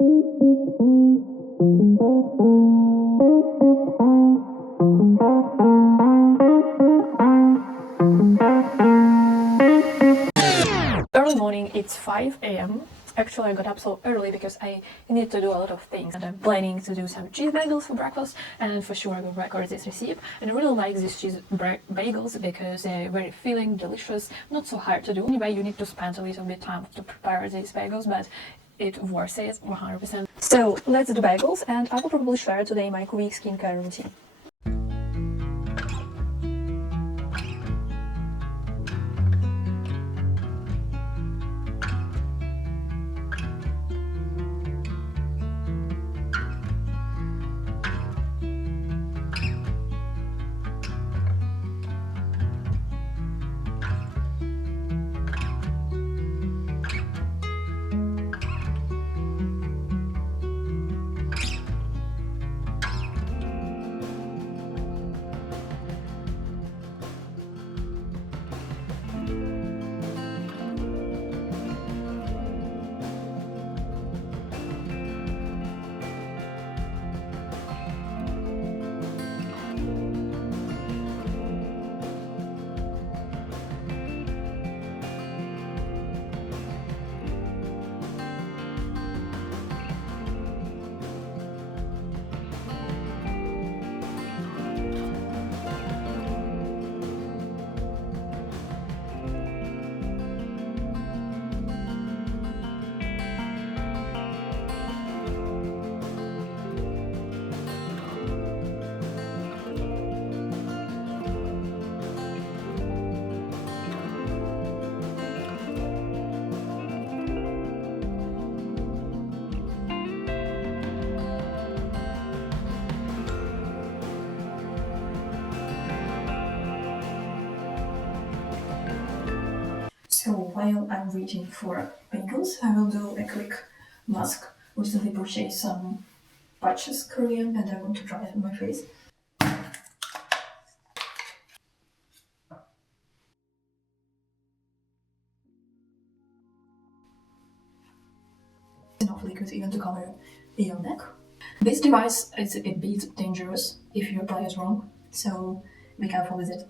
Early morning, it's 5 a.m. Actually, I got up so early because I need to do a lot of things, and I'm planning to do some cheese bagels for breakfast, and for sure I will record this recipe. And I really like these cheese bagels because they're very filling, delicious, not so hard to do. Anyway, you need to spend a little bit time to prepare these bagels, but it's worth it 100%. So let's do bagels, and I will probably share today my quick skincare routine. So while I'm waiting for bagels, I will do a quick mask. Recently purchased some patches Korean and I want to try it on my face. Enough liquid even to cover your neck. This device is a bit dangerous if you apply it wrong, so be careful with it.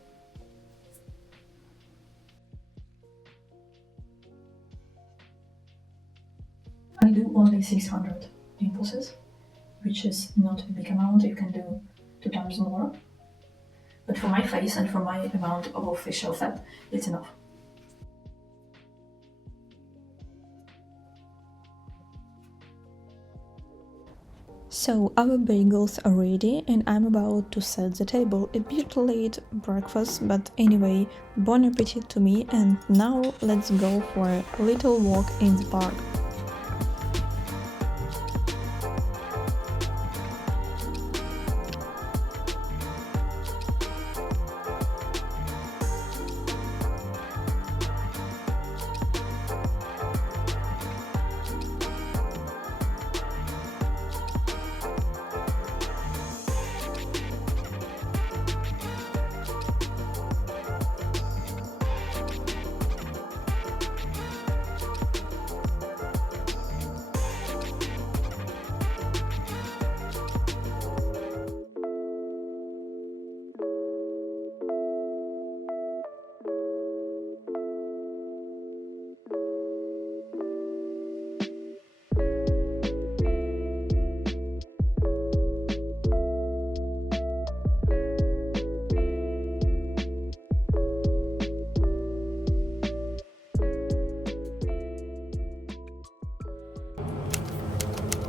I do only 600 impulses, which is not a big amount. You can do 2 times more. But for my face and for my amount of facial fat, it's enough. So our bagels are ready and I'm about to set the table. A bit late breakfast, but anyway, bon appetit to me, and now let's go for a little walk in the park.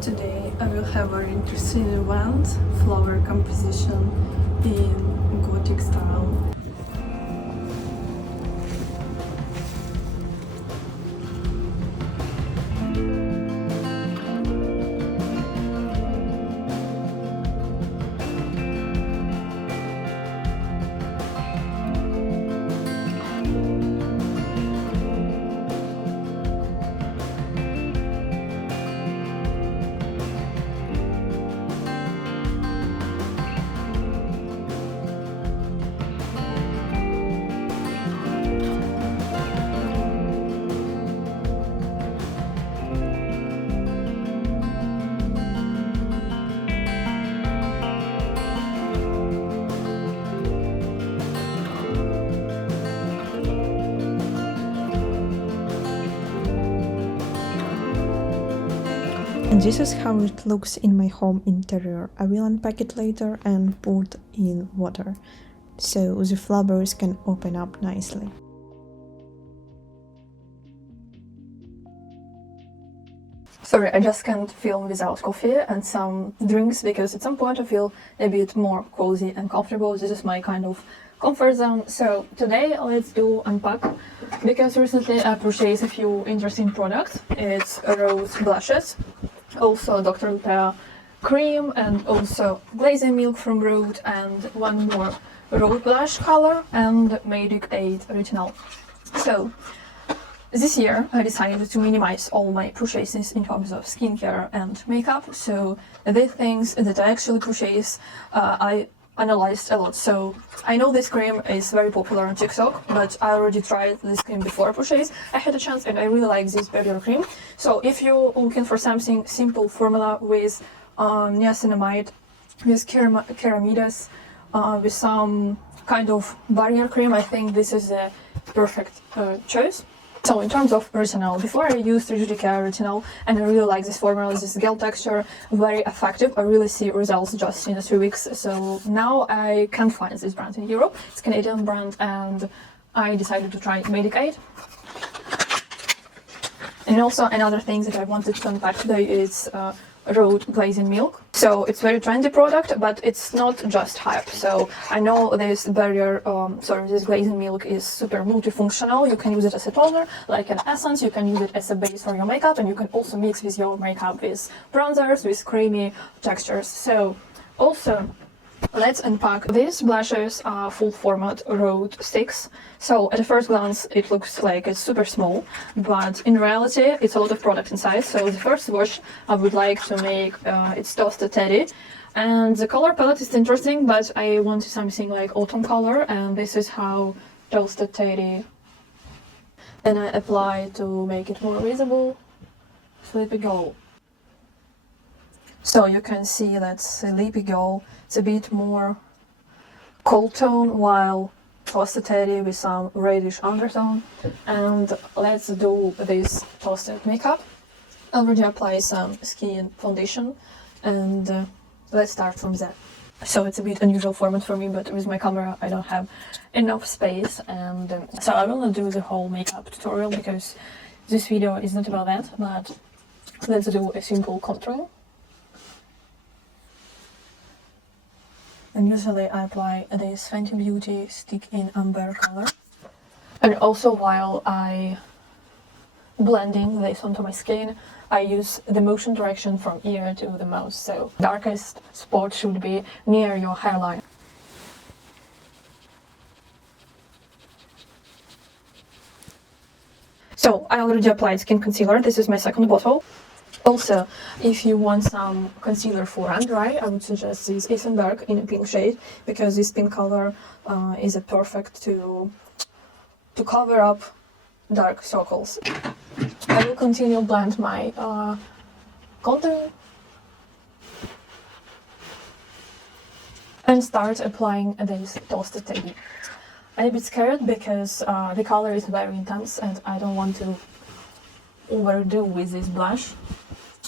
Today I will have an interesting event, flower composition in gothic style. And this is how it looks in my home interior. I will unpack it later and put in water, so the flowers can open up nicely. Sorry, I just can't film without coffee and some drinks, because at some point I feel a bit more cozy and comfortable. This is my kind of comfort zone. So today let's do unpack, because recently I purchased a few interesting products. It's Rhode blushes, also Dr. Luther cream, and also Glazing Milk from Rhode, and one more Rhode blush color, and Magic 8 Original. So this year I decided to minimize all my purchases in terms of skincare and makeup. So the things that I actually purchase, I analyzed a lot. So I know this cream is very popular on TikTok, but I already tried this cream before purchase. I had a chance and I really like this barrier cream. So if you're looking for something simple formula with niacinamide, with ceramides, with some kind of barrier cream, I think this is a perfect choice. So in terms of retinol, before I used Rhode retinol, and I really like this formula, this gel texture, very effective. I really see results just in 3 weeks. So now I can't find this brand in Europe. It's a Canadian brand, and I decided to try Magic 8. And also another thing that I wanted to unpack today is Rhode Glazing Milk. So it's very trendy product, but it's not just hype. So I know this this Glazing Milk is super multifunctional. You can use it as a toner, like an essence. You can use it as a base for your makeup, and you can also mix with your makeup with bronzers, with creamy textures. So also, let's unpack. These blushes are full format Rhode sticks. So at a first glance it looks like it's super small, but in reality it's a lot of product inside. So the first wash I would like to make it's Toasted Teddy, and the color palette is interesting, but I wanted something like autumn color, and this is how Toasted Teddy. Then I apply to make it more visible Sleepy Glow. So you can see that Sleepy Glow, it's a bit more cold tone, while Toasted Teddy with some reddish undertone. And let's do this toasted makeup. I already applied some skin foundation, and let's start from that. So it's a bit unusual format for me, but with my camera I don't have enough space, and so I will not do the whole makeup tutorial because this video is not about that, but let's do a simple contouring. And usually I apply this Fenty Beauty stick in amber color. And also while I blending this onto my skin, I use the motion direction from ear to the mouth. So darkest spot should be near your hairline. So I already applied skin concealer. This is my second bottle. Also, if you want some concealer for under eye, I would suggest this Berg in a pink shade, because this pink color is a perfect to cover up dark circles. I will continue blend my contour and start applying this Toasted Teddy. I'm a bit scared because the color is very intense and I don't want to overdo with this blush.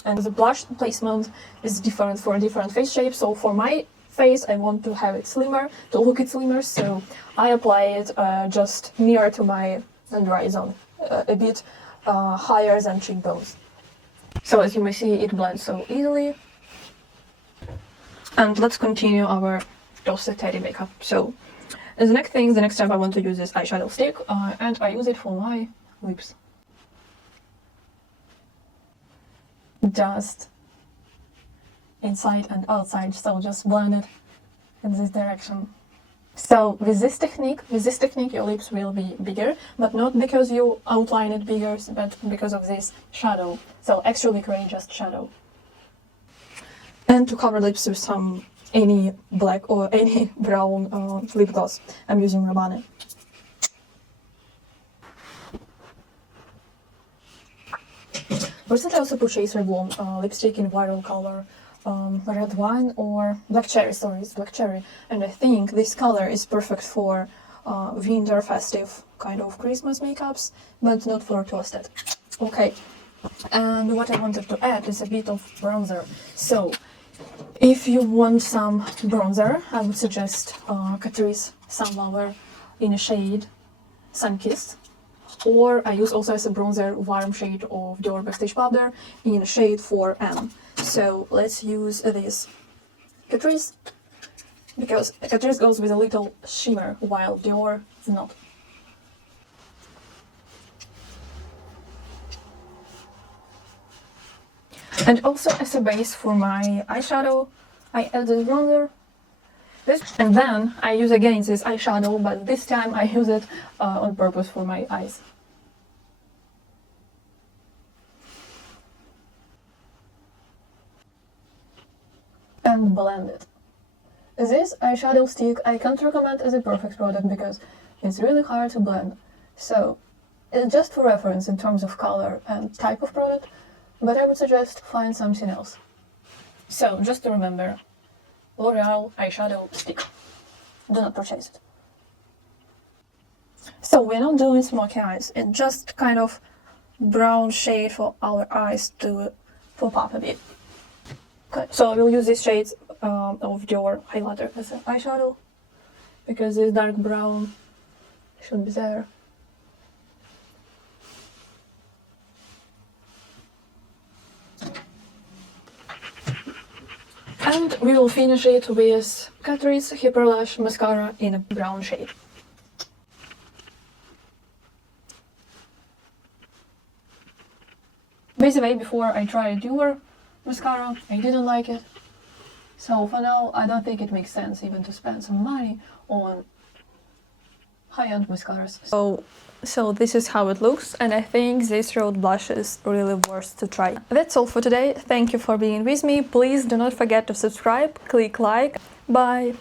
And the blush placement is different for different face shapes. So for my face, I want to have it slimmer, to look it slimmer. So I apply it just near to my under eye zone, a bit higher than cheekbones. So as you may see, it blends so easily. And let's continue our Toasted Teddy makeup. So the next step I want to use this eyeshadow stick, and I use it for my lips. Just inside and outside, so just blend it in this direction. So with this technique your lips will be bigger, but not because you outline it bigger, but because of this shadow. So actually create just shadow. And to cover lips with any black or any brown lip gloss, I'm using Rabanne. Recently I also purchased Revlon lipstick in viral color red wine or black cherry, it's black cherry, and I think this color is perfect for winter festive kind of Christmas makeups, but not for toasted. Okay, And what I wanted to add is a bit of bronzer. So, if you want some bronzer, I would suggest Catrice Sunflower in a shade Sunkissed. Or I use also as a bronzer warm shade of Dior Backstage Powder in shade 4M. So let's use this Catrice, because Catrice goes with a little shimmer while Dior is not. And also as a base for my eyeshadow, I add this bronzer. And then I use again this eyeshadow, but this time I use it on purpose for my eyes. And blend it. This eyeshadow stick I can't recommend as a perfect product because it's really hard to blend. So it's just for reference in terms of color and type of product, but I would suggest find something else. So just to remember, L'Oreal eyeshadow stick. Do not purchase it. So we're not doing smoky eyes, it's just kind of brown shade for our eyes to pop up a bit. Okay, so I will use these shades of Dior highlighter as an eyeshadow, because this dark brown should be there. And we will finish it with Catrice Hyperlash Mascara in a brown shade. By the way, before I tried Dior mascara, I didn't like it. So for now, I don't think it makes sense even to spend some money on high-end mascaras. So this is how it looks, and I think this Rhode blush is really worth to try. That's all for today. Thank you for being with me. Please do not forget to subscribe, click like. Bye!